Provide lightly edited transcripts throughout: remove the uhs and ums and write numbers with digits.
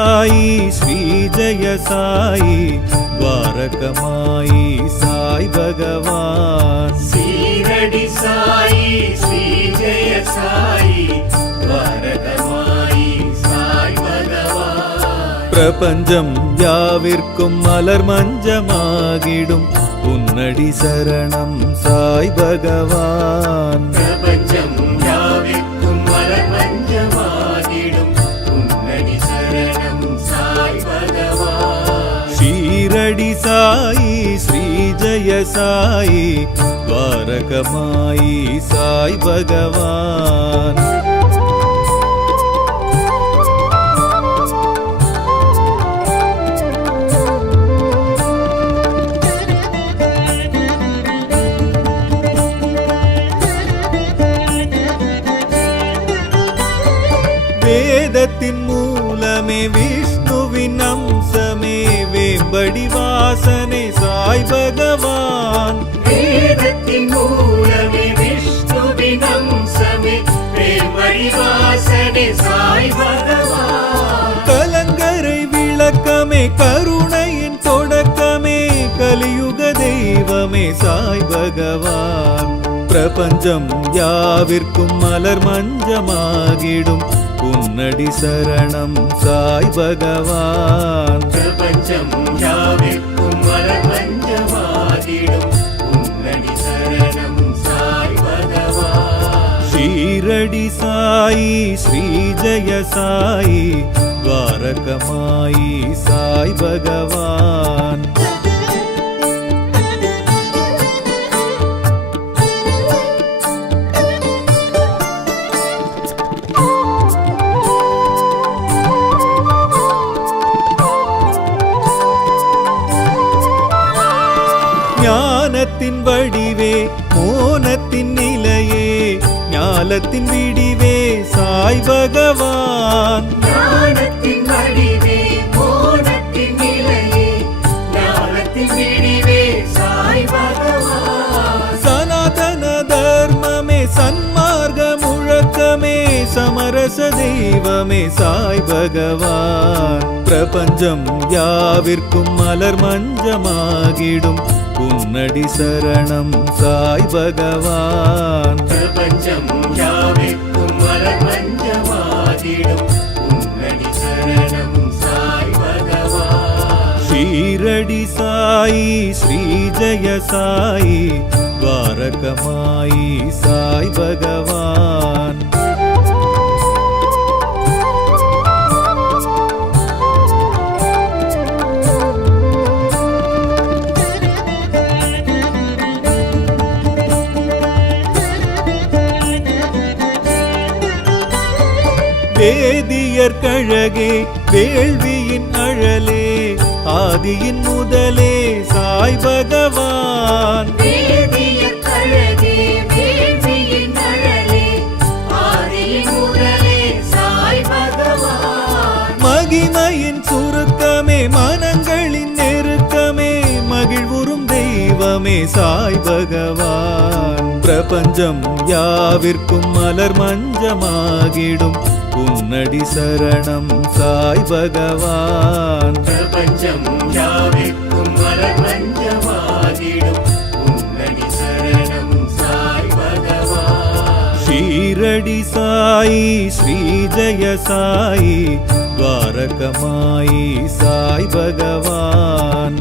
సాయి శ్రీ జయ సాయి ద్వారకమాయి సాయి భగవాన్ சீரடி சாயி ஸ்ரீ ஜெய சாயி ద్వారகமாயி சாய் பகவான் பிரபஞ்சம் யாவிற்கும் மலர் மஞ்சமாகிடும் உன்னடி சரணம் சாய் பகவான் பிரபஞ்சம் யாவிற்கும் மலர் மஞ்சமாகிடும் உன்னடி சரணம் சாய் பகவான் ஷீரடி சாயி ஸ்ரீ ஜய சாயி ద్వారకమాయి సాయి భగవాన్ வேதத்தின் மூலமே விஷ்ணுவின் அம்சமே வேம்படி வாசனை சாய் பகவான் வேதத்தின் மூலமே விஷ்ணுவின் அம்சமே வேம்படி வாசனை சாய் பகவான் கலங்கரை விளக்கமே கருணையின் தொடக்கமே கலியுக தெய்வமே சாய் பகவான் பிரபஞ்சம் யாவிற்கும் மலர் மஞ்சமாகிடும் உன்னடி சரணம் சாய் பகவான் பிரபஞ்சம் யாவிற்கும் மலர் மஞ்சமாகிடும் உன்னடி சரணம் சாய் பகவான் ஷீரடி சாயி ஸ்ரீ ஜய சாயி ద్వారకమాయి சாய் பகவான் ஞானத்தின் வடிவே மோனத்தின் நிலையே ஞாலத்தின் விடிவே சாய் பகவான் ஞானத்தின் வடிவே மோனத்தின் நிலையே ஞானத்தின் விடிவே சாய் பகவான் சனாதன தர்மமே சன்மார்க்க முழக்கமே சமரச தெய்வமே சாய் பகவான் பிரபஞ்சம் யாவிற்கும் மலர் மஞ்சமாகிடும் உன்னடி சரணம் சாய் பகவான் பிரபஞ்சம் யாவிற்கும் மலர் மஞ்சமாகிடும் உன்னடி சரணம் சாய் பகவான் ஷீரடி சாயி ஸ்ரீ ஜய சாயி ద్వారకమాయి சாய் பகவான் வேதியர் கழகே வேள்வியின் அழலே ஆதியின் முதலே சாய் பகவான் வேதியர் கழகே வேள்வியின் அழலே ஆதியின் முதலே சாய் பகவான் மகிமையின் சுருக்கமே மனங்களின் நெருக்கமே மகிழ்வுறும் தெய்வமே சாய் பகவான் பிரபஞ்சம் யாவிற்கும் மலர் மஞ்சமாகிடும் உன்னடி சரணம் சாய் பகவான் பிரபஞ்சம் யாவிற்கும் மலர் மஞ்சமாகிடும் உன்னடி சரணம் சாய் பகவான் ஷீரடி சாயி ஸ்ரீ ஜய சாயி ద్వారకమాయి சாய் பகவான்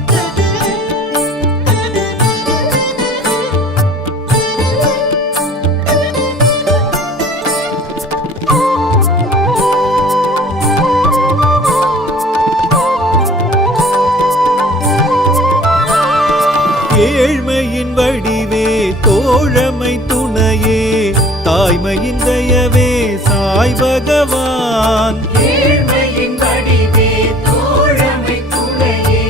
ஏழ்மையின் வடிவே தோழமை துணையே தாய்மையின் தயவே சாய் பகவான் ஏழ்மையின் வடிவே தோழமை துணையே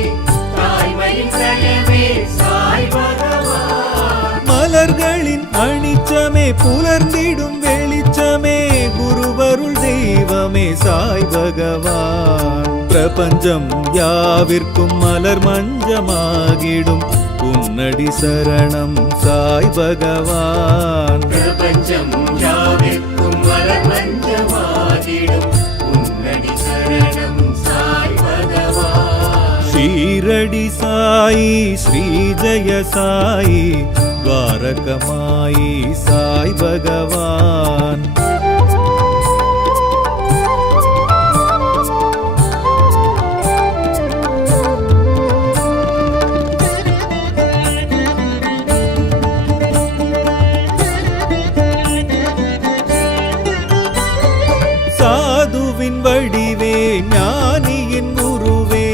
தாய்மையின் தயவே சாய் பகவான் மலர்களின் அணிச்சமே புலர்ந்திடும் வெளிச்சமே குருவருள் தெய்வமே சாய் பகவான் பிரபஞ்சம் யாவிற்கும் மலர் மஞ்சமாகிடும் உன்னடி சரணம் சாய் பகவான் பிரபஞ்சம் யாவிற்கும் மலர் மஞ்சமாகிடும் உன்னடி சரணம் சாய் సాయి శ్రీ జయ సాయి ద్వారకమాయి సాయి భగవాన్. சாதுவின் வடிவே ஞானியின் உருவே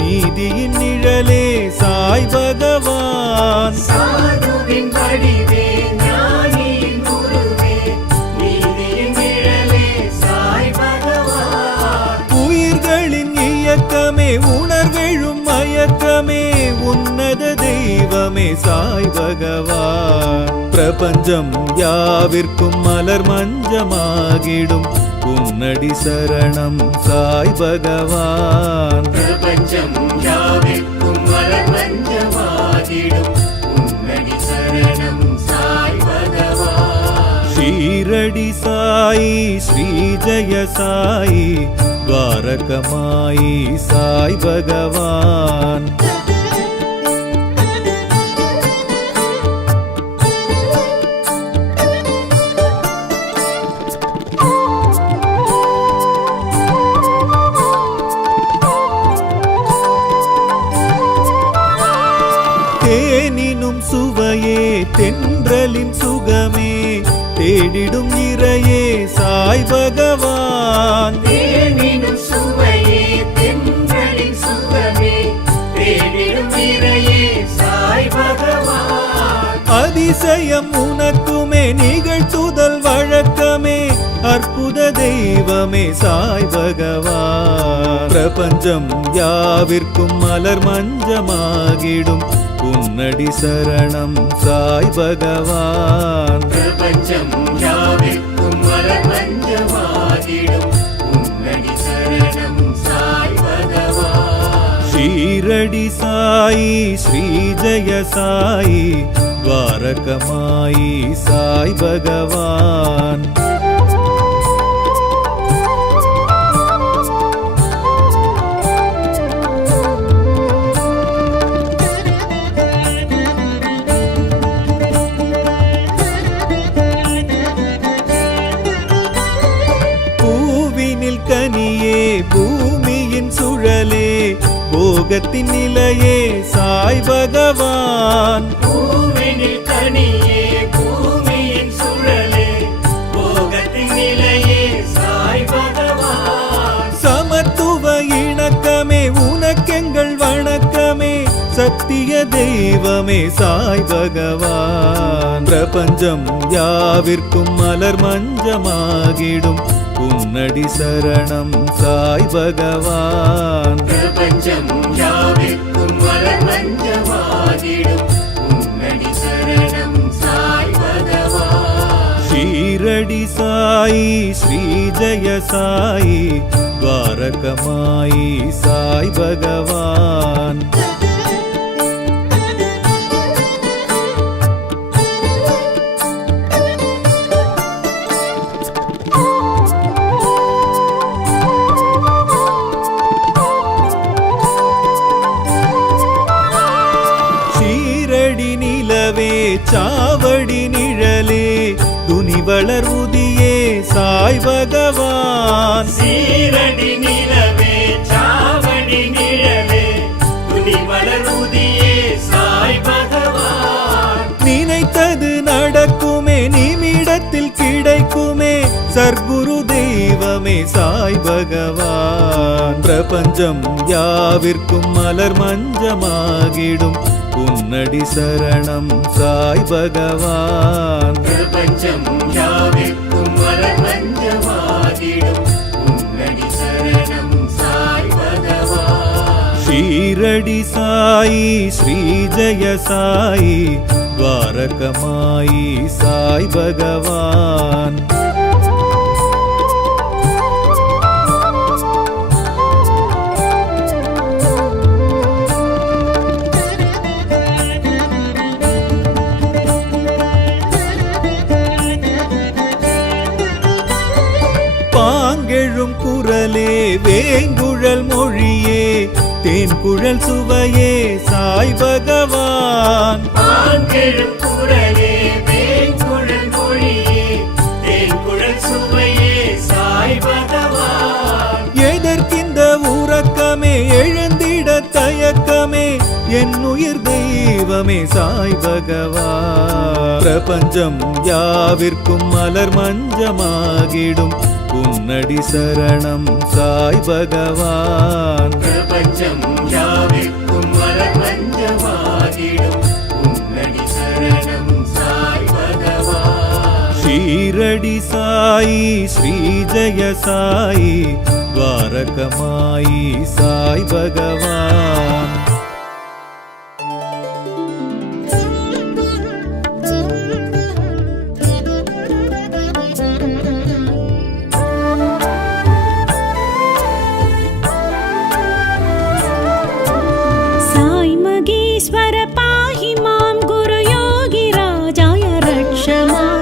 நீதியின் நிழலே சாய் பகவான். சாதுவின் வடிவே ஞானியின் குருவே நீதியின் நிழலே சாய் பகவான். உயிர்களின் இயக்கமே உணர்வெழும் மயக்கமே உன்னத தெய்வமே சாய் பகவான். பிரபஞ்சம் யாவிற்கும் மலர் மஞ்சமாகிடும் உன்னடி சரணம் சாய் பகவான். பிரபஞ்சம் யாவிற்கும் மலர் மஞ்சமாகிடும் உன்னடி சரணம் சாய் பகவான். ஷீரடி சாயி ஸ்ரீ ஜய சாயி ద్వారకమాయి சாய் பகவான். தேனினும் சுவையே தென்றலின் சுகமே தேடிடும் இறையே சாய் பகவான். தேனினும் சுவையே தென்றலின் சுகமே தேடிடும் இறையே சாய் பகவான். அதிசயம் உனக்குமே நிகழ்த்துதல் வழக்கமே அற்புத தெய்வமே சாய் பகவான். பிரபஞ்சம் யாவிற்கும் மலர் மஞ்சமாகிடும் உன்னடி சரணம் சாய் பகவான். பிரபஞ்சம் யாவிற்கும் மலர் மஞ்சமாகிடும் உன்னடி சரணம் சாய் பகவான். ஷீரடி சாயி ஸ்ரீ ஜய சாயி ద్వారకమాయి சாய் பகவான். பூவினில் கனியே பூமியின் சுழலே போகத்தின் நிலையே சாய் பகவான். பூவினில் கனியே பூமியின் சுழலே போகத்தின் நிலையே சாய் பகவான். சமத்துவ இணக்கமே உனக்கெங்கள் வணக்கமே சத்திய தெய்வமே சாய் பகவான். பிரபஞ்சம் யாவிற்கும் மலர் மஞ்சமாகிடும் உன்னடி சரணம் சாய் பகவான். பிரபஞ்சம் யாவிற்கும் மலர் மஞ்சமாகிடும் உன்னடி சரணம் சாய் பகவான். ஷீரடி சாயி ஸ்ரீ ஜய சாயி ద్వారకమాయి சாய் பகவான். ஷீரடி நிலவே சாவடி நிழலே துனி வளர்வுதியே சாய் பகவான். சீரடி நிலவே சாவடி நிழலே துணி மலருதியே சாய் பகவான். நினைத்தது நடக்குமே நிமிடத்தில் கிடைக்குமே சர்க்குரு தெய்வமே சாய் பகவான். பிரபஞ்சம் யாவிற்கும் மலர் மஞ்சமாகிடும் உன்னடி சரணம் சாய் பகவான். பிரபஞ்சம் யாவிற்கும் மலர் மஞ்சமாகிடும் உன்னடி சரணம் சாய் பகவான். ஷீரடி சாயி ஸ்ரீ ஜய சாயி ద్వారకమాయి சாய் பகவான். பாங்கெழும் குரலே வேங்குழல் மொழியே தேன்குழல் சுவையே சாய் பகவான். ஆங்கெழும் குரலே வேங்குழல் மொழியே தேன்குழல் சுவையே சாய் பகவான். எதற்கிந்த உறக்கமே எழுந்திட தயக்கமே என் உயிர் தெய்வமே சாய் பகவான். பிரபஞ்சம் யாவிற்கும் மலர் மஞ்சமாகிடும் உன்னடி சரணம் சாய் பகவான். பிரபஞ்சம் யாவிற்கும் மலர் மஞ்சமாகிடும் உன்னடி சரணம் சாய் பகவான். ஷீரடி சாயி ஸ்ரீ ஜெய சாயி துவாரகமாயி சாய் பகவான். ईश्वर पाहि मां गुरु योगी राजाय रक्ष मां.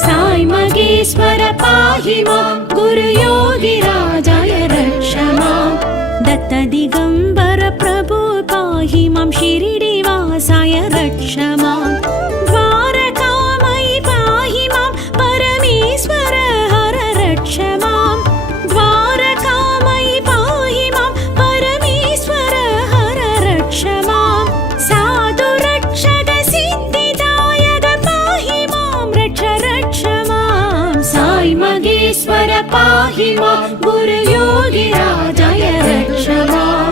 साई मगेश्वर पाहि मां गुरु योगी राजाय रक्ष मां. दत्त दिगंबर प्रभु पाहि मां शिरडी वासाय रक्ष मां. द्वारकामयि पाहि मां परमेश्वर हर रक्ष मां. द्वारकामयि पाहि मां परमेश्वर हर रक्ष मां. मगेश्वर पाहि मां गुरु योगी राजाय रक्ष मां.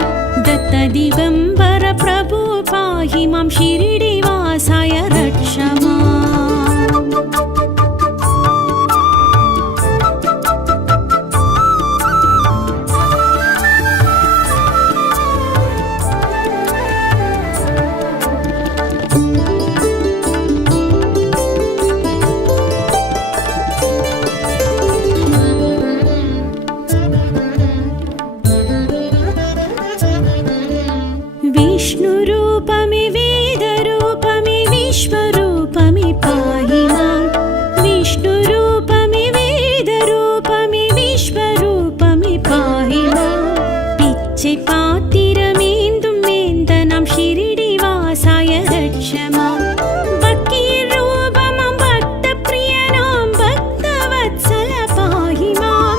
दत्त दिगंबर प्रभु पाहि मां शिरडी वासाय रक्ष मां. विष्णुरूपमि वेदरूपमि विश्वरूपमि पाहि मां. विष्णुरूपमि वेदरूपमि विश्वरूपमि पाहि मां. पिच्चै पात्तिरमेन्दुं वेन्दनं शिरडी वासाय रक्ष मां. भक्तिरूपमं भक्तप्रियनां भक्तवत्सल पाहि मां.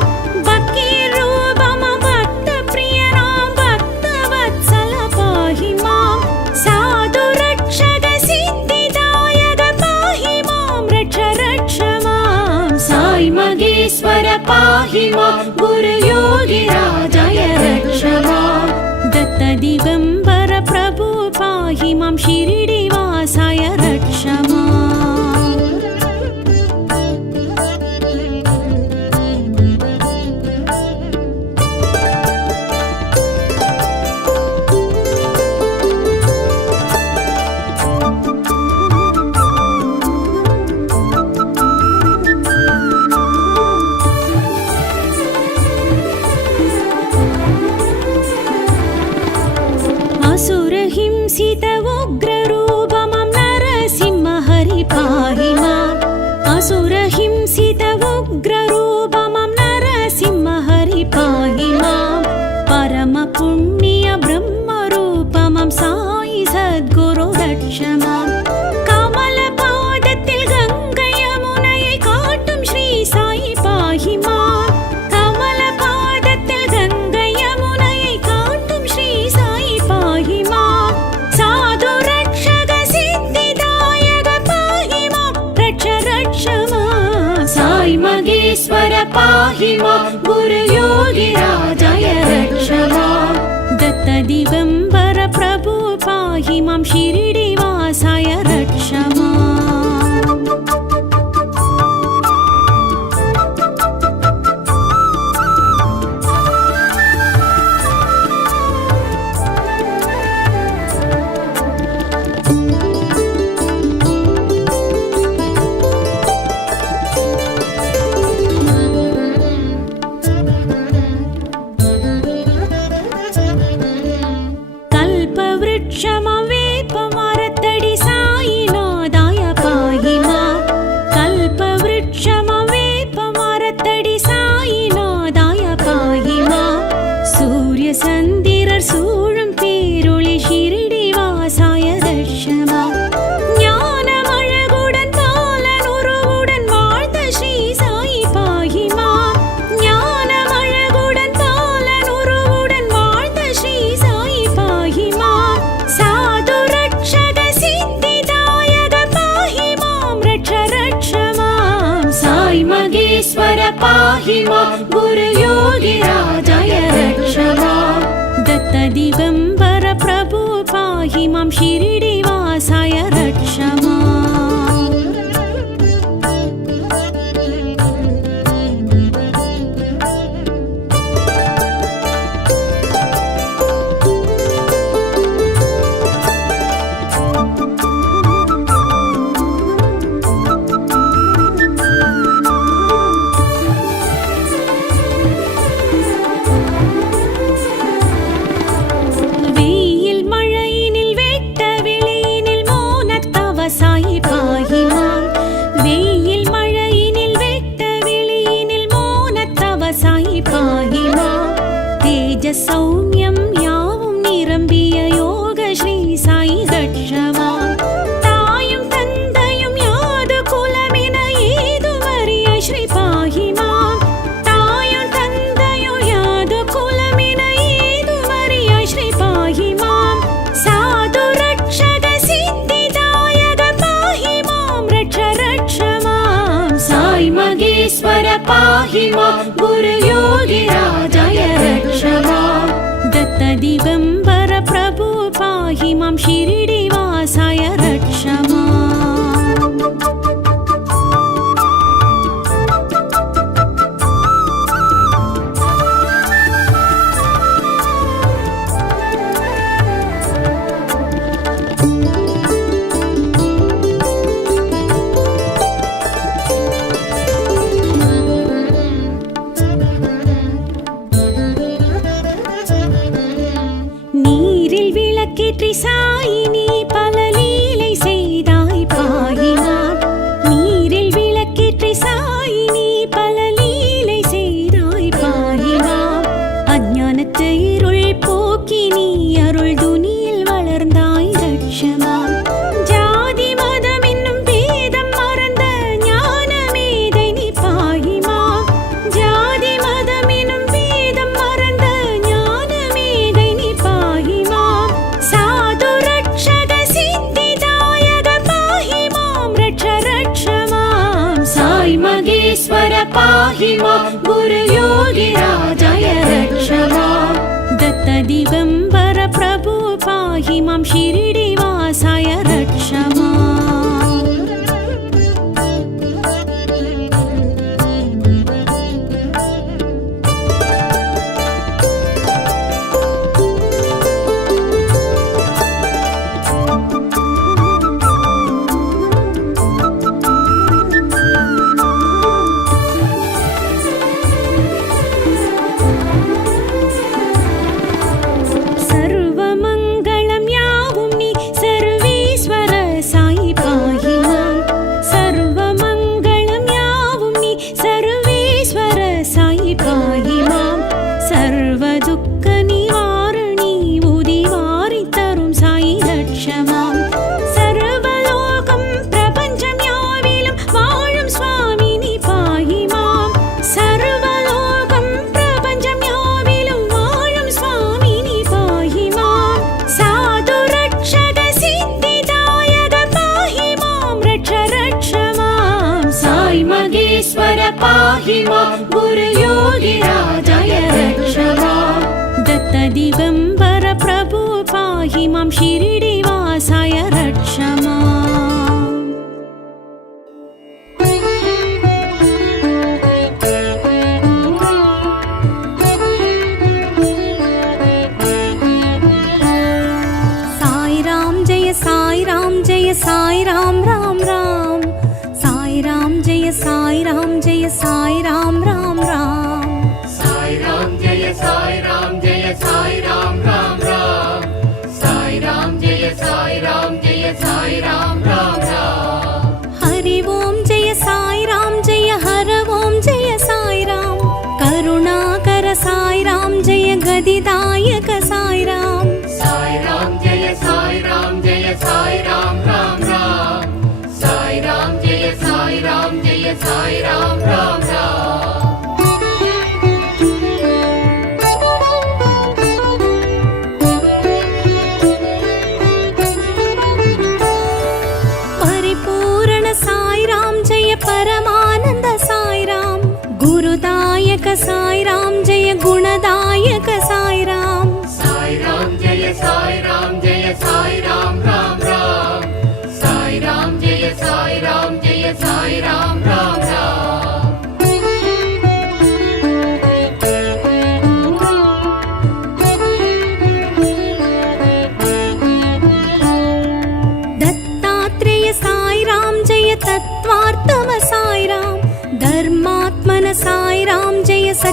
भक्तिरूपमं भक्तप्रियनां भक्तवत्सल पाहि मां. साधु रक्षक सिद्धिदायक पाहि मां रक्ष रक्ष मां. साई मगेश्वर पाहि मां गुरु योगी राजाय रक्ष मां. दत्त दिगंबर प्रभु पाहि मां शिरडी वासाय रक्ष मां. असुरहिंसित उग्ररूपमं नरसिंह हरि पाहि मां. असुरहिंसित उग्ररूपमं नरसिंह हरि पाहि मां. परमपुण्य ब्रह्मरूपमं साई सद्गुरु रक्ष मां. कमलपादत्तिल गंगै यमुनयै काट्टुम श्री साई पाहि मां. कमलपादत्तिल गंगै यमुनयै काट्टुम श्री साई पाहि मां. साधु रक्षक सिद्धिदायक पाहि मां रक्ष रक्ष मां. साई मगेश्वर पाहि मां गुरु योगी राजाय रक्ष मां. दत्त दिगंबर प्रभु पाहि मां शिरडी वासाय रक्ष मां. कल्पवृक्षमं वेपमं पाहि मां गुरुयोगिराजय रक्ष मां दत्तदिगम्बर प्रभु पाहि मां शिरिडिवासाय रक्ष मां सौम्यं यावुं निरम्बिय योग श्री साई रक्ष मां तायुं तन्दैयुं यादु कुलमिन एदुवरिय श्री पाहि मां तायुं तन्दैयुं यादु कुलमिन एदुवरिय श्री पाहि मां साधु रक्षक सिद्धिदायक पाहि मां रक्ष मां साई मगेश्वर पाहि मां गुरुयोगिराजय रक्ष मां दत्तदिगम्बर प्रभु पाहि मां शिरिडिवासाय रक्ष मां சாயி நீ பல லீலை செய்தாய் பாஹி மாம் நீரில் விளக்கேற்றி சாயி நீ பல லீலை செய்தாய் பாஹி மாம் அஞ்ஞானத்து இருள் போக்கி நீ அருள் துனியில் வளர்ந்தாய் ரட்ச மாம் ஜாதி மதம் என்னும் பேதம் மறந்த ஞான மேதை நீ பாஹி மாம் ஜாதி மதம் என்னும் பேதம் மறந்த ஞான மேதை நீ பாஹி மாம் साधु रक्षक सिद्धिदायक पाहि मां रक्ष मां साई मगेश्वर पाहि मां गुरुयोगिराजय रक्ष मां दत्तदिगम्बर प्रभु पाहि मां शिरिडिवासाय रक्ष मां पाहि मां गुरुयोगिराजय रक्ष मां दत्तदिगम्बर प्रभु पाहि मां शिरिडिवासाय रक्ष मां साई राम जय साई राम जय साई राम राम राम साई राम जय साई राम जय साई राम राम राम साई राम जय साई राम जय साई राम राम राम साई राम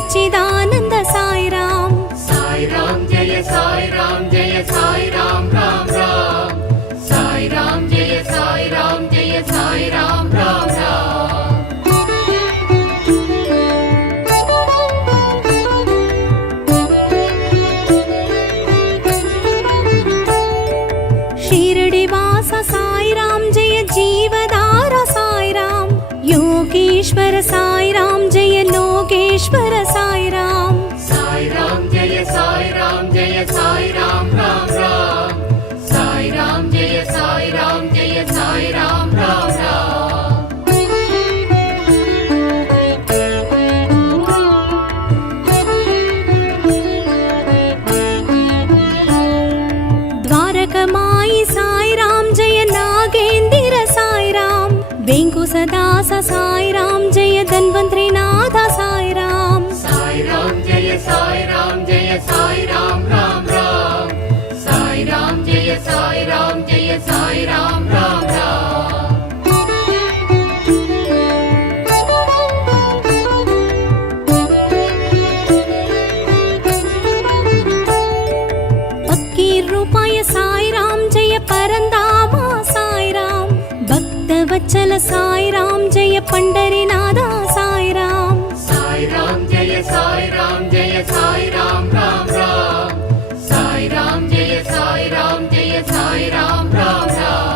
सच्चिदानन्द साई राम साई राम जय साई राम जय साई राम राम राम साई राम जय साई राम जय साई राम राम राम शिरडिवास साई राम जय जीवधारा साई राम योगेश्वर साई राम जय लोकेश्वर साई राम साई राम जय साई राम जय साई राम राम राम साई राम जय साई राम जय साई राम राम राम द्वारकमाई साई राम जय नागेंद्र साई राम वेंकुसदास साई राम जय धन्वंतरीनाथ साई राम साई राम जय साई राम जय साई राम राम राम साई राम जय साई राम जय साई राम राम राम फकीर रूपाय साई राम जय परंदामा साई राम भक्तवत्सल साई राम जय पंडरीनाथ साई राम साई राम जय साई राम जय साई राम राम राम साई राम जय साई राम जय साई राम राम राम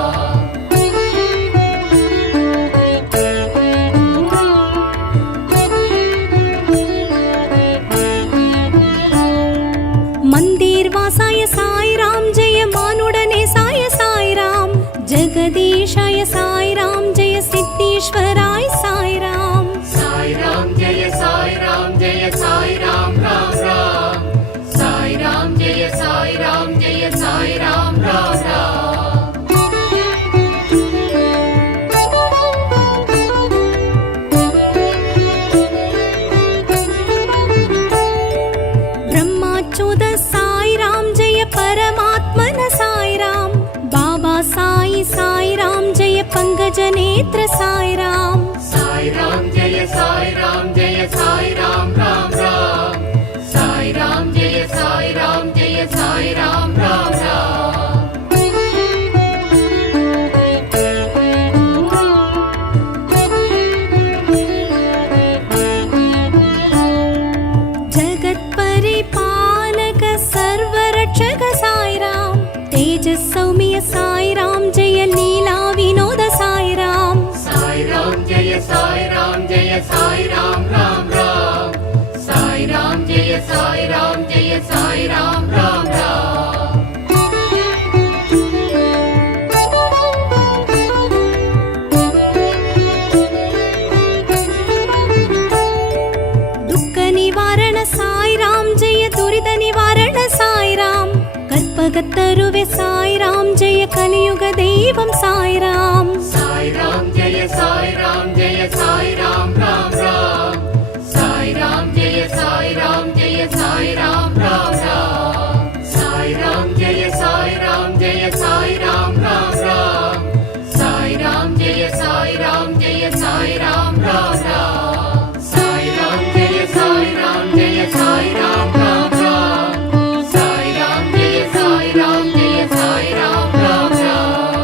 मंदिर वासाय साई राम जय मानुडने साय साई राम जगदीशाय साई राम जय सिद्धेश्वराय साई राम साई राम जय साई राम जय साई राम राम राम साई राम जय साई राम जय साई राम राम राम ब्रह्माच्युत साई राम जय परमात्मन साई राम बाबा साई साई राम जय पंकज नेत्र साई राम साई राम जय साई राम जय साई राम राम राम साई राम जय साई राम जय साई राम राम राम जगत परिपालक सर्वरक्षक साई राम तेजस सौम्य साई राम जय लीला विनोद साई राम साई राम जय साई राम जय साई राम राम राम साई राम जय साई राम जय साई राम राम राम दुःख निवारण साई राम जय दुरित निवारण साई राम कल्पगतरुवे साई राम जय कलियुग दैवं साई राम साई राम जय साई राम जय साई राम राम राम साई राम जय साई राम जय साई राम राम राम साई राम जय साई राम जय साई राम राम राम साई राम जय साई राम जय साई राम राम राम साई राम जय साई राम जय साई राम राम राम साई राम जय साई राम जय साई राम राम राम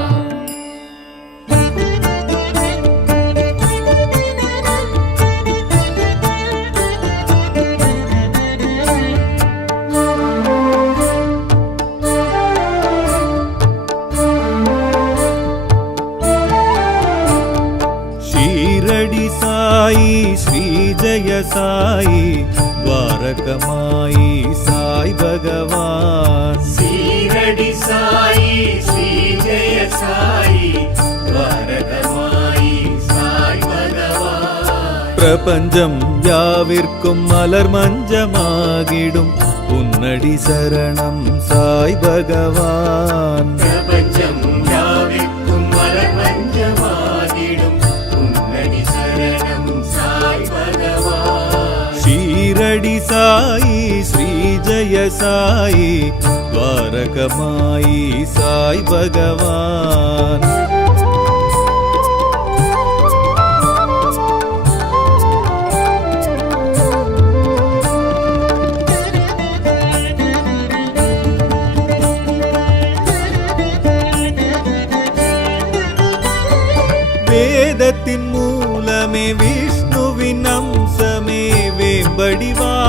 ஷீரடி சாயி ஸ்ரீ ஜெய சாயி துவாரகமாயி சாய் பகவான் சீரடி சாயி ஸ்ரீ ஜெய சாயி துவாரகமாயி சாய் பகவான் பிரபஞ்சம் யாவிற்கும் மலர் மஞ்சமாகிடும் உன்னடி சரணம் சாய் பகவான் பிரபஞ்சம் யாவிற்கும் மலர் மஞ்சமாகிடும் உன்னடி சரணம் சாய் பகவான் ஷீரடி சாயி ஸ்ரீ ஜெய சாயி துவாரகமாயி சாய் பகவான்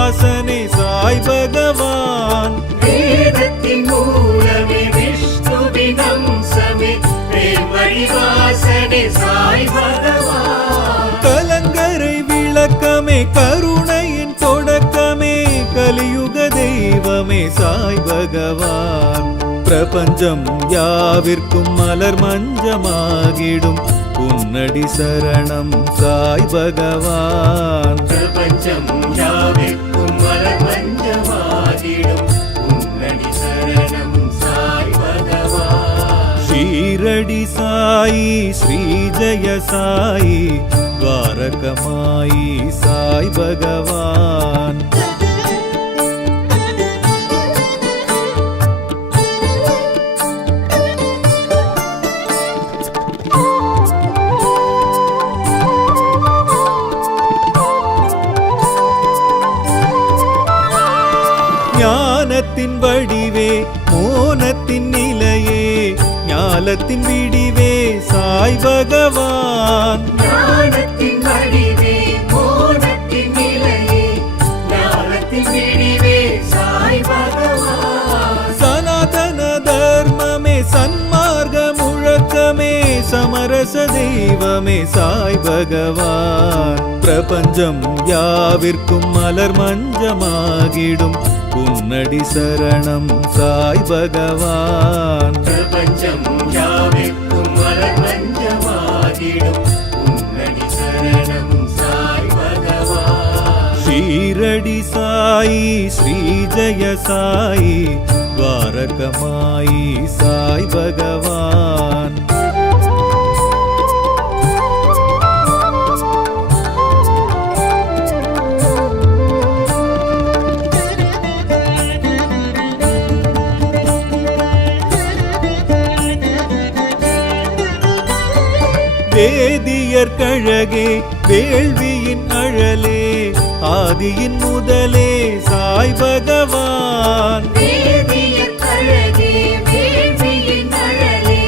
வாசனே சாய் பகவான். வேதத்தின் மூலமே விஷ்ணுவின் அம்சமே பிரேமடி வாசனே சாய் பகவான். கலங்கரை விளக்கமே கருணையின் தொடக்கமே கலியுக தெய்வமே சாய் பகவான். பிரபஞ்சம் யாவிற்கும் மலர் மஞ்சமாகிடும் உன்னடி சரணம் சாய் பகவான். பிரபஞ்சம் யாவிற்கும் மலர் மஞ்சமாகிடும் உன்னடி சரணம் சாய் பகவான். ஷீரடி சாயி ஸ்ரீ ஜெய சாயி துவாரகமாயி சாய் பகவான். ஞானத்தின் வடிவே மோனத்தின் நிலையே ஞாலத்தின் விடிவே சாய் பகவான். ஞானத்தின் வடிவே மோனத்தின் நிலையே ஞானத்தின் விடிவே சாய் பகவான். சனாதன தர்மமே சன்மார்க்க முழக்கமே சமரச தெய்வமே சாய் பகவான். பிரபஞ்சம் யாவிற்கும் மலர் மஞ்சமாகிடும் உன்னடி சரணம் சாய் பகவான். பிரபஞ்சம் யாவிற்கும் மலர் மஞ்சமாகிடும் உன்னடி சரணம் சாய் பகவான். ஷீரடி சாயி ஸ்ரீ ஜெய சாயி துவாரகமாயி சாய் பகவான். வேதியர் கழகே வேள்வியின் அழலே ஆதியின் முதலே சாய் பகவான். வேதியர் கழகே வேள்வியின் அழலே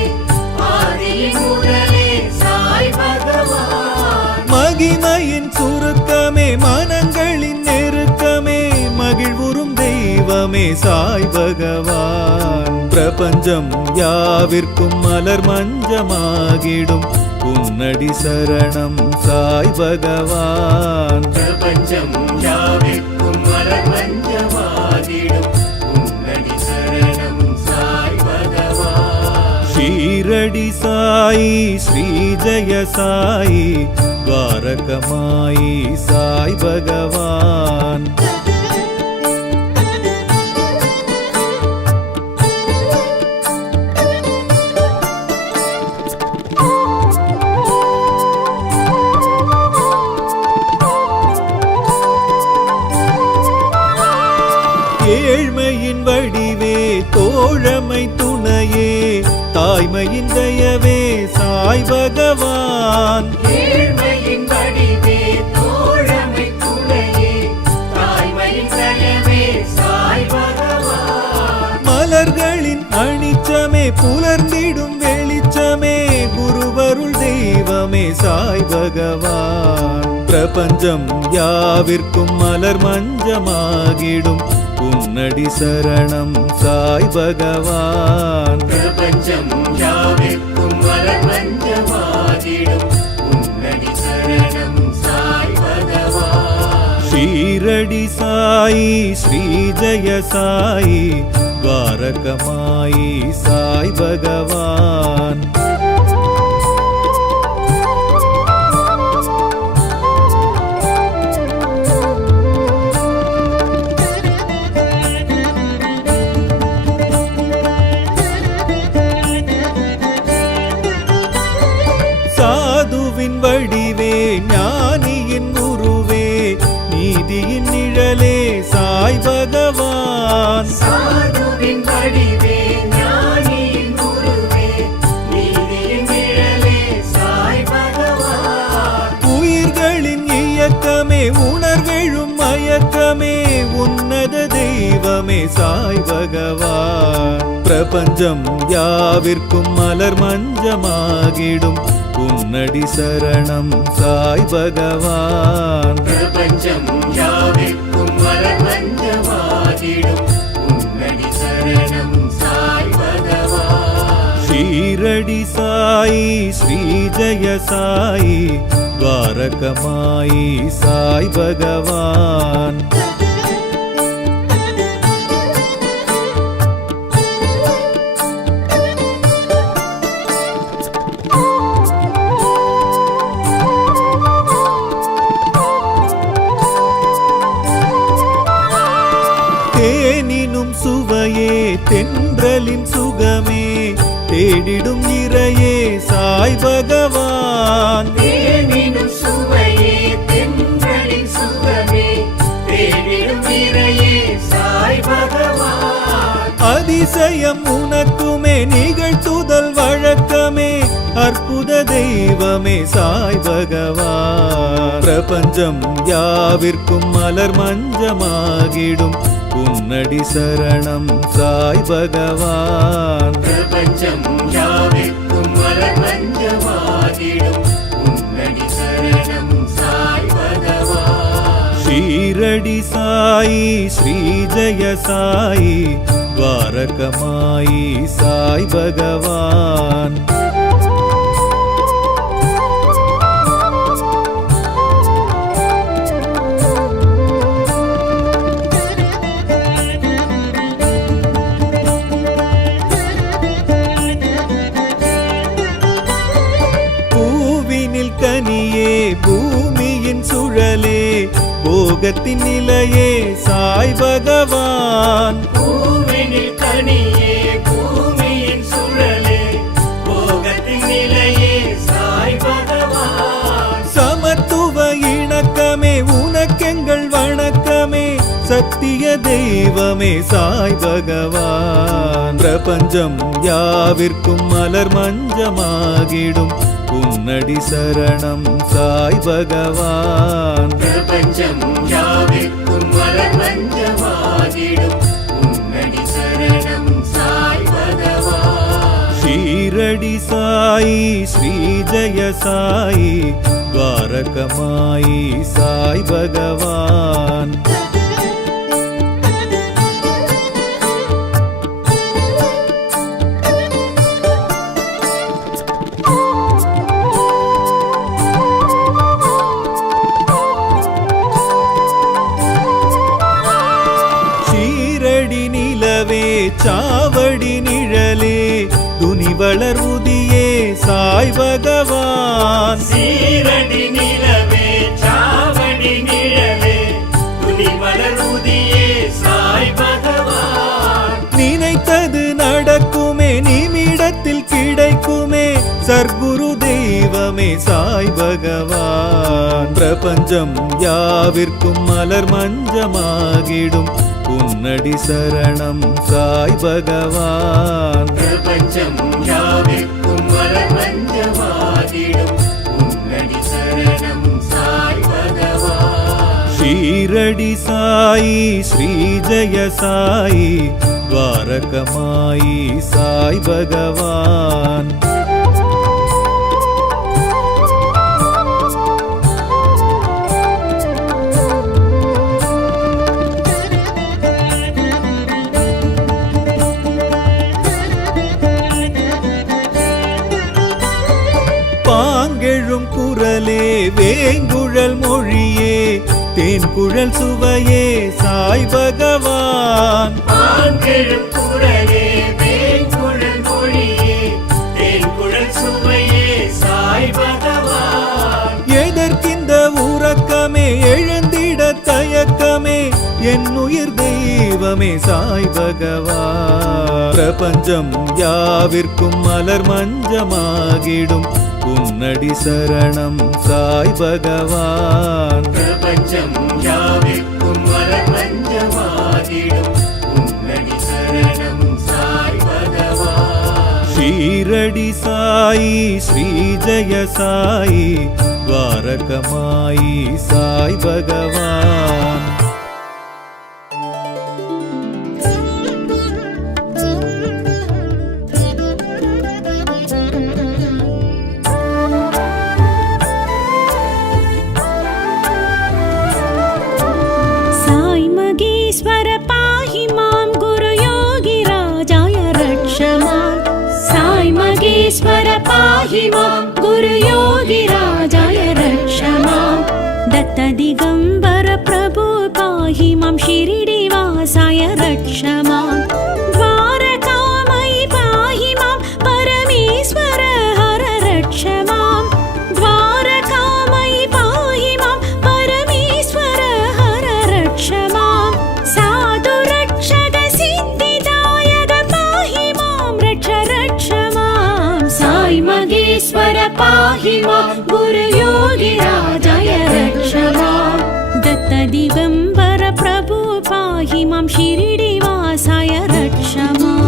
ஆதியின் முதலே சாய் பகவான். மகிமையின் சுருக்கமே மனங்களின் நெருக்கமே மகிழ்வுறும் தெய்வமே சாய் பகவான். பிரபஞ்சம் யாவிற்கும் மலர் மஞ்சமாகிடும் உன்னடி சரணம் சாய் பகவான். பிரபஞ்சம் யாவிற்கும் மலர் மஞ்சமாகிடும் உன்னடி சரணம் சாய் பகவான். ஷீரடி சாயி ஸ்ரீ ஜெய சாயி துவாரகமாயி சாய் பகவான். ஏழ்மையின் வடிவே தோழமை துணையே தாய்மையின் தயவே சாய் பகவான். ஏழ்மையின் வடிவே தோழமை துணையே தாய்மையின் தயவே சாய் பகவான். மலர்களின் அணிச்சமே புலர்ந்திடும் வெளிச்சமே குருவருள் தெய்வமே சாய் பகவான். பிரபஞ்சம் யாவிற்கும் மலர் மஞ்சமாகிடும் உன்னடி சரணம் சாய் பகவான். பிரபஞ்சம் யாவிற்கும் மலர் மஞ்சமாகிடும் உன்னடி சரணம் சாய் பகவான். ஷீரடி சாயி ஸ்ரீ ஜெய சாயி துவாரகமாயி சாய் பகவான். சாதுவின் வடிவே ஞானியின் உருவே நீதியின் நிழலே சாய் பகவான். சாதுவின் வடிவே ஞானியின் குருவே நீதியின் நிழலே சாய் பகவான். உயிர்களின் இயக்கமே உணர்வெழும் மயக்கமே உன்னத தெய்வமே சாய் பகவான். பிரபஞ்சம் யாவிற்கும் மலர் மஞ்சமாகிடும் உன்னடி சரணம் சாய் பகவான். பிரபஞ்சம் யாவிற்கும் மலர் ஸ்ரீ ஜெய சாயி துவாரகமாயி சாய் பகவான். தேனினும் சுவையே தென்றலின் சுகமே தேடிடும் இறையே சாய் பகவான். தேனினும் சுவையே தென்றலின் சுகமே தேடிடும் இறையே சாய் பகவான். அதிசயம் உனக்குமே நிகழ்த்துதல் வழக்கமே அற்புத தெய்வமே சாய் பகவான். பிரபஞ்சம் யாவிற்கும் மலர் மஞ்சமாகிடும் உன்னடி சரணம் சாய் பகவான். பிரபஞ்சம் யாவிற்கும் மலர் மஞ்சமாகிடும் உன்னடி சரணம் சாய் பகவான். ஷீரடி சாயி ஸ்ரீ ஜெய சாயி துவாரகமாயி சாய் பகவான். கனியே பூமியின் சுழலே போகத்தின் நிலையே சாய் பகவான். பூவினில் கனியே பூமியின் சுழலே போகத்தின் நிலையே சாய் பகவான். சமத்துவ இணக்கமே உனக்கெங்கள் வணக்கமே சத்திய தெய்வமே சாய் பகவான். பிரபஞ்சம் யாவிற்கும் மலர் மஞ்சமாகிடும் உன்னடி சரணம் சாய் பகவான். பிரபஞ்சம் யாவிற்கும் மலர் மஞ்சமாகிடும் உன்னடி சரணம் சாய் பகவான். ஷீரடி சாயி ஸ்ரீ ஜெய சாயி துவாரகமாயி சாய் பகவான். சாவடி நிழலே துணி வளர்வுதியே சாய் பகவான். சீரடி நிலவே சாவடி நிழலே துணி வளர்வுதியே சாய் பகவான். நினைத்தது நடக்குமே நிமிடத்தில் கிடைக்குமே சர்க்குரு தெய்வமே சாய் பகவான். பிரபஞ்சம் யாவிற்கும் மலர் மஞ்சமாகிடும் உன்னடி சரணம் சாய் பகவான். பிரபஞ்சம் யாவிற்கும் மலர் மஞ்சமாகிடும் உன்னடி சரணம் சாய் பகவான். ஷீரடி சாயி ஸ்ரீ ஜெய சாயி துவாரகமாயி சாய் பகவான். பாங்கெழும் குரலே வேங்குழல் மொழியே தேன்குழல் சுவையே சாய் பகவான். பாங்கெழும் குரலே வேங்குழல் மொழியே தேன்குழல் சுவையே சாய் பகவான். எதற்கிந்த உறக்கமே எழுந்திட தயக்கமே என் உயிர் தெய்வமே சாய் பகவான். பிரபஞ்சம் யாவிற்கும் மலர் மஞ்சமாகிடும் உன்னடி சரணம் சாய் பகவான். பிரபஞ்சம் யாவிற்கும் மலர் மஞ்சமாகிடும் உன்னடி சரணம் சாய் பகவான். ஷீரடி சாயி ஸ்ரீ ஜெய சாயி துவாரகமாயி சாய் பகவான். ईश्वर पाहि मां श्रीनिवासाय रक्ष माम् द्वारकामयि पाहि मां परमेश्वर हर रक्ष माम् द्वारकामयि पाहि मां परमेश्वर हर रक्ष माम् साधु रक्षक सिद्धिदायक पाहि मां रक्ष मां साई मगेश्वर पाहि मां गुरुयोगिराजाय रक्ष माम् दत्त दिगम्बर प्रभु पाहि मां शिरिडिवासाय रक्ष माम्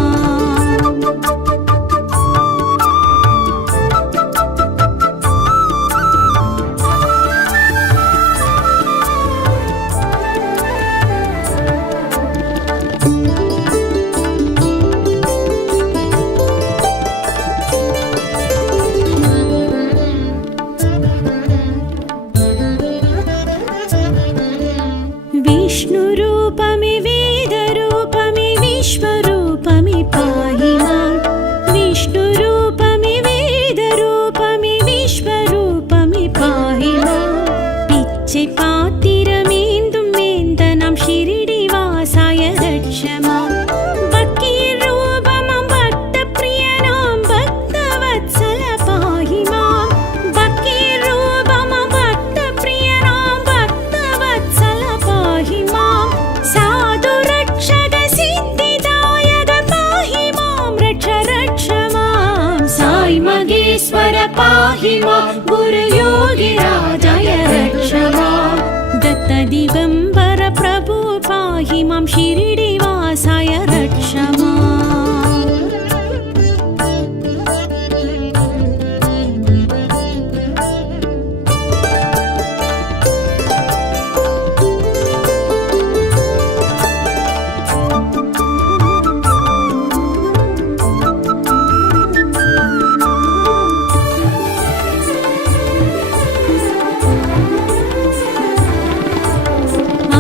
विष्णुरूपमि वेदरूपमि विश्वरूपमि पाहि माम् विष्णुरूपमि वेदरूपमि विश्वरूपमि पाहि माम् पिच्चै पात्तिरमेन्दुं वेन्दनां शिरिडिवासाय रक्ष माम् भक्तिरूपमं भक्तप्रियनां भक्तवत्सल पाहि माम् भक्तिरूपमं भक्तप्रियनां भक्तवत्सल पाहि माम् साधु रक्षक सिद्धिदायक पाहि मां रक्ष मां साई मगेश्वर पाहि मां गुरुयोगिराजाय रक्ष माम् दत्त दिगम्बर प्रभु पाहि मां शिरिडिवासाय रक्ष माम्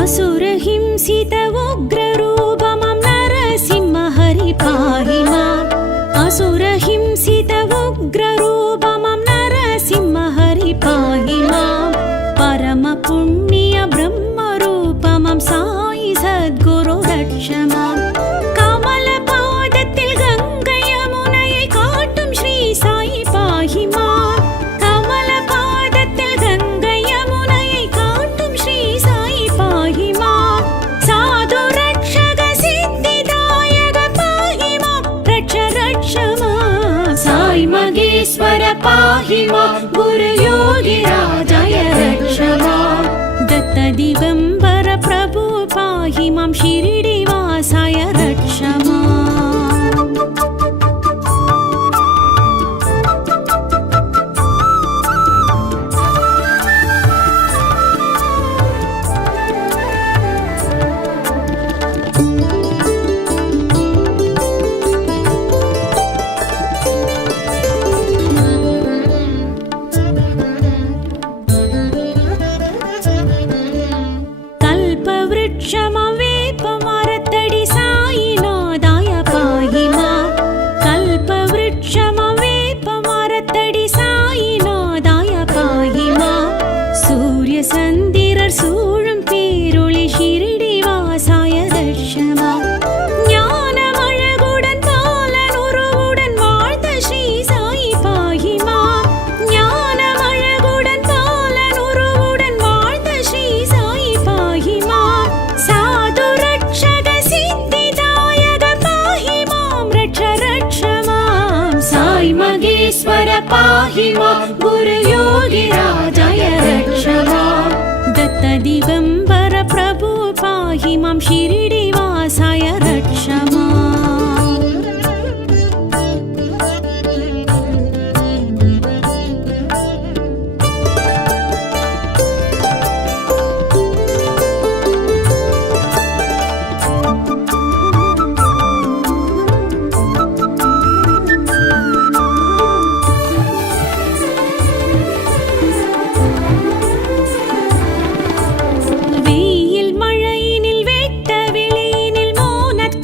असुरहिंसित उग्ररूपमं नरसिंह हरि पाहि माम् असुरहिंसित उग्ररूपमं नरसिंह हरि पाहि माम् परमपुण्य ब्रह्मरूपमं साई सद्गुरु रक्ष माम् कमलपादत्तिल गङ्गै यमुनयै काट्टुं श्री साई पाहि माम् कमलपादत्तिल गङ्गै यमुनयै काट्टुं श्री साई पाहि माम् साधु रक्षक सिद्धिदायक पाहि मां रक्ष मां साई मगेश्वर पाहि मां गुरुयोगिराजाय रक्ष माम् दत्त दिगम्बर प्रभु पाहि मां शिरिडिवासाय रक्ष माम् कल्पवृक्षमं वेपमरतडि साईनाथाय पाहि माम् कल्पवृक्षमं वेपमरतडि साईनाथाय पाहि माम् सूर्यसन्दिरर् सूழும் பேரொளி शिरिडिवासाय रक्ष माम् ஞானமழகுடன் பாலனுருவுடன் வாழ்ந்த ஸ்ரீ சாயி பாஹி மாம் ஞானமழகுடன் பாலனுருவுடன் வாழ்ந்த ஸ்ரீ சாயி பாஹி மாம் சாது ரக்ஷக சித்திதாயக பாஹி மாம் ரக்ஷ மாம் சாய் மகேஸ்வர பாஹி மாம் गुरुयोगिराजाय रक्ष माम् दत्त दिगम्बर प्रभु पाहि मां शिरिडिवासाय रक्ष माम् வெயில் மழையினில் வெட்ட வெளியினில் மோனத்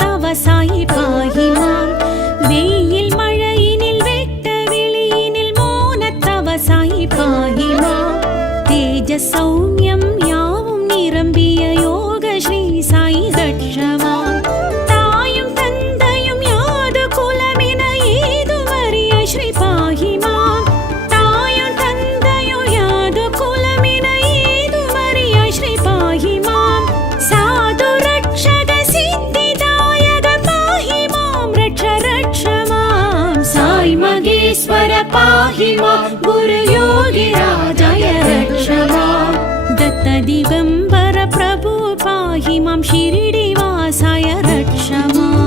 मां गुरुयोगिराजय रक्ष मां दत्तदिगम्बर प्रभु पाहि मां शिरिडिवासाय रक्ष मां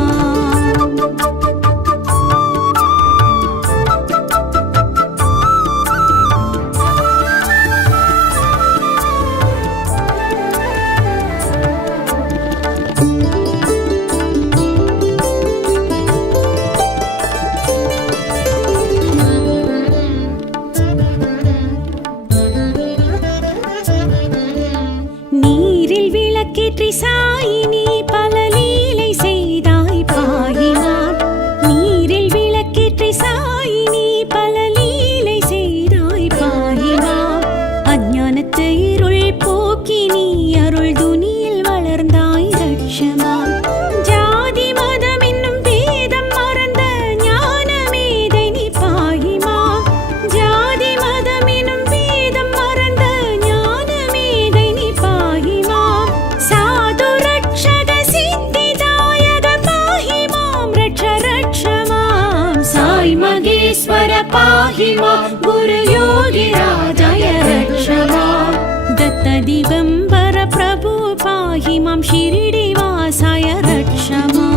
நீரில் விளக்கேற்றி சாயினி பல லீலை செய்தாய் பாயினார் நீரில் விளக்கேற்றி சாயினி பல லீலை செய்தாய் பாயினார் அஞ்ஞானத்து இருள் போக்கி நீ அருள் துனியில் வளர்ந்தாய் ரட்சமா ஜாதி மதம் என்னும் பேதம் மறந்த ஞான மேதை நீ பாயிமா ஜாதி மதம் என்னும் பேதம் மறந்த ஞான மேதை நீ பாயிமா சாது ரட்சக சித்திதாயக பாஹி மாம் ரட்ச ரட்ச மாம் சாய் மகேஸ்வர பாஹி மாம் குரு योगिराजय रक्ष मां दत्तदिगम्बर प्रभु पाहि मां शिरिडिवासाय रक्ष मां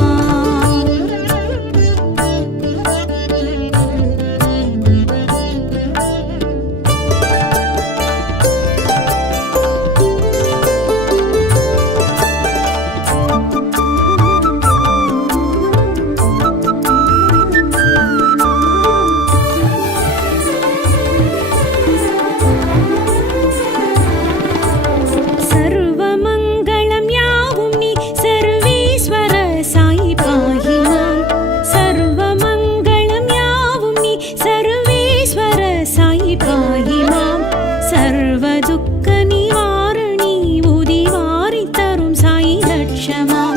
सर्वमङ्गलं यावुं नि सर्वेश्वर साई पाहि मां सर्वमङ्गलं यावुं नि सर्वेश्वर साई पाहि मां सर्वदुःख निवारणि उदिवारि तरुं साई रक्ष मां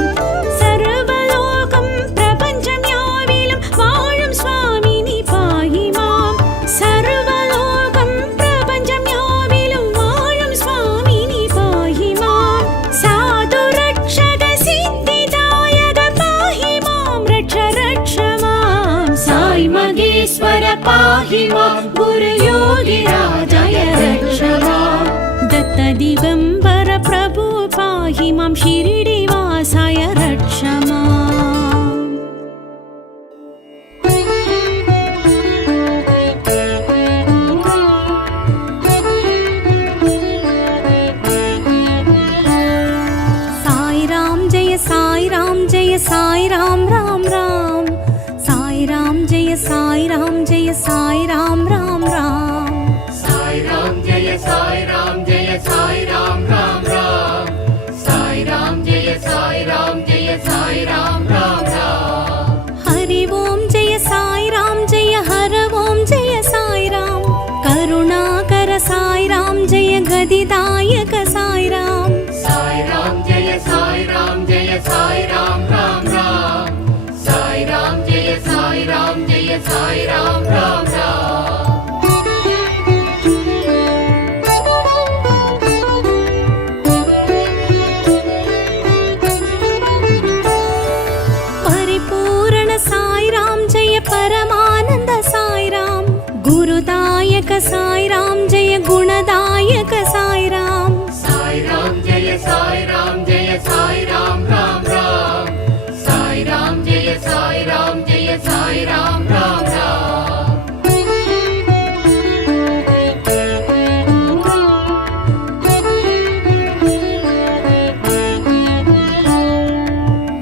सर्वलोकं प्रपञ्चं याविलं वाழும் स्वामी नि पाहि मां सर्वलोकं प्रपञ्चं याविलं वाழும் स्वामी नि पाहि मां साधु रक्षक सिद्धिदायक पाहि मां रक्ष रक्ष मां साई मगेश्वर पाहि मां गुरु योगिराजय रक्ष मां दत्तदिगम्बर प्रभु पाहि मां शिरिडिवासाय रक्ष मां साई राम जय साई राम जय साई राम राम राम साई राम जय साई राम जय साई राम राम राम साई राम जय साई राम जय साई राम राम राम साई राम जय साई राम जय साई राम राम राम हरि ओम जय साई राम जय हर ओम जय साई राम करुणाकर साई राम जय गदिदायक साई राम साई राम जय साई राम जय साई राम राम राम साई राम जय साई राम जय साई राम राम राम परिपूर्ण साई राम जय परमानंद साई राम गुरुदायक साई राम जय गुणदायक साई राम साई राम जय साई राम जय साई राम राम राम साई राम जय साई राम जय साई राम राम राम।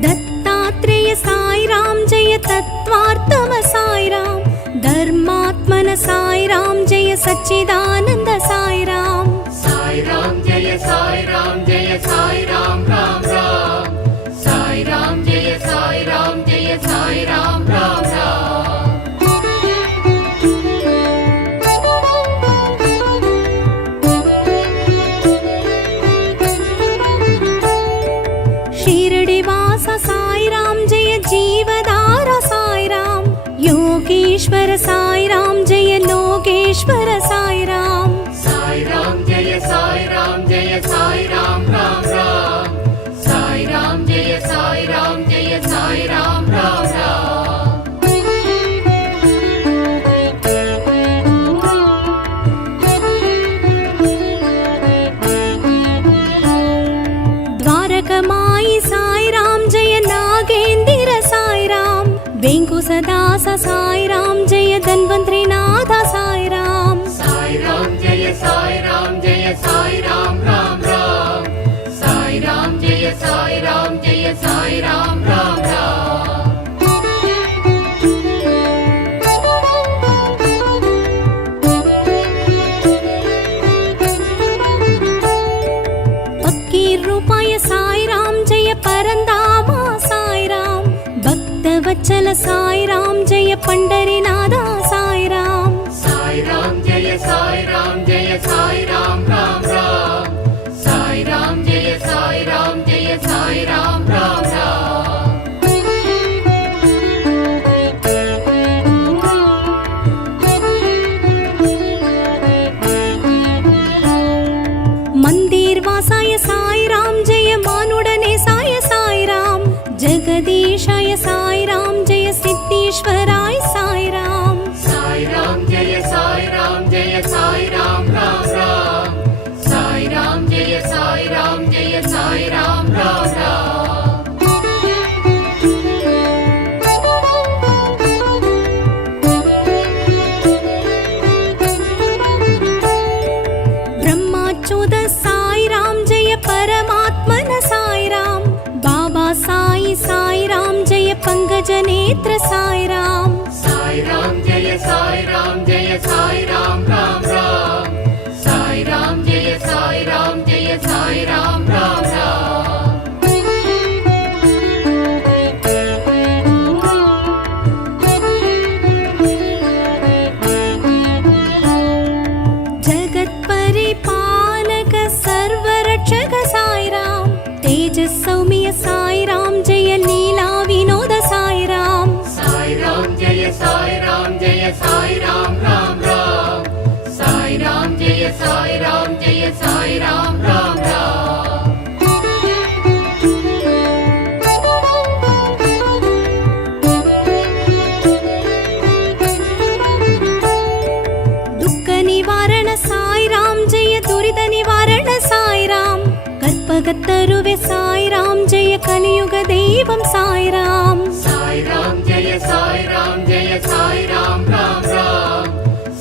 दत्तात्रेय साई राम जय तत्वार्थम साई राम धर्मात्मन साई राम जय सच्चिदानंद साई राम साई राम जय साई राम जय साई राम राम राम साई राम जय साई राम जय साई राम राम राम। शिरडिवास साई राम जय जीवधारा साई राम योगेश्वर साई राम जय लोकेश्वर साई राम साई राम जय साई राम जय साई राम राम राम साई राम जय साई राम जय साई राम राम राम। अंकुशदास साई राम जय धन्वंतरीनाथ साई राम जय साई राम जय साई राम राम राम साई राम जय साई राम जय साई राम राम राम फकीर रूपाय साई राम जय परंदामा साई राम भक्त वत्सल साई राम जय पंढरीनाथ साई राम जय साई राम जय साई राम राम राम साई राम जय साई राम जय साई राम राम राम मंदिर वासाय साई राम जय मानुडने साय साई राम जगदीशाय साई राम जय सिद्धेश्वराय साई राम जय साई राम जय साई राम राम राम साई राम जय साई राम जय साई राम राम राम ब्रह्माच्युत साई राम जय परमात्मन साई राम बाबा साई साई राम जय पंकज नेत्र साई राम जय साई राम जय साई राम राम राम साई राम जय साई राम जय साई राम राम राम जगत परिपालक सर्वरक्षक साई राम तेज सौम्य साई राम जय लीला विनोद साई राम जय साई राम जय साई राम राम राम साई राम जय साई राम जय साई राम राम राम दुःख निवारण साई राम जय दुरित निवारण साई राम कल्पगतरुवे साई राम जय कलियुग दैवं साई राम जय साई राम जय साई राम राम राम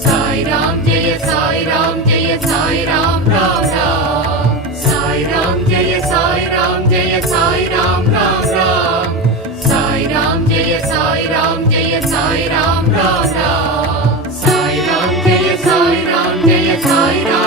साई राम जय साई राम जय साई राम राम राम साई राम जय साई राम जय साई राम राम राम साई राम जय साई राम जय साई राम राम राम साई राम जय साई राम जय साई राम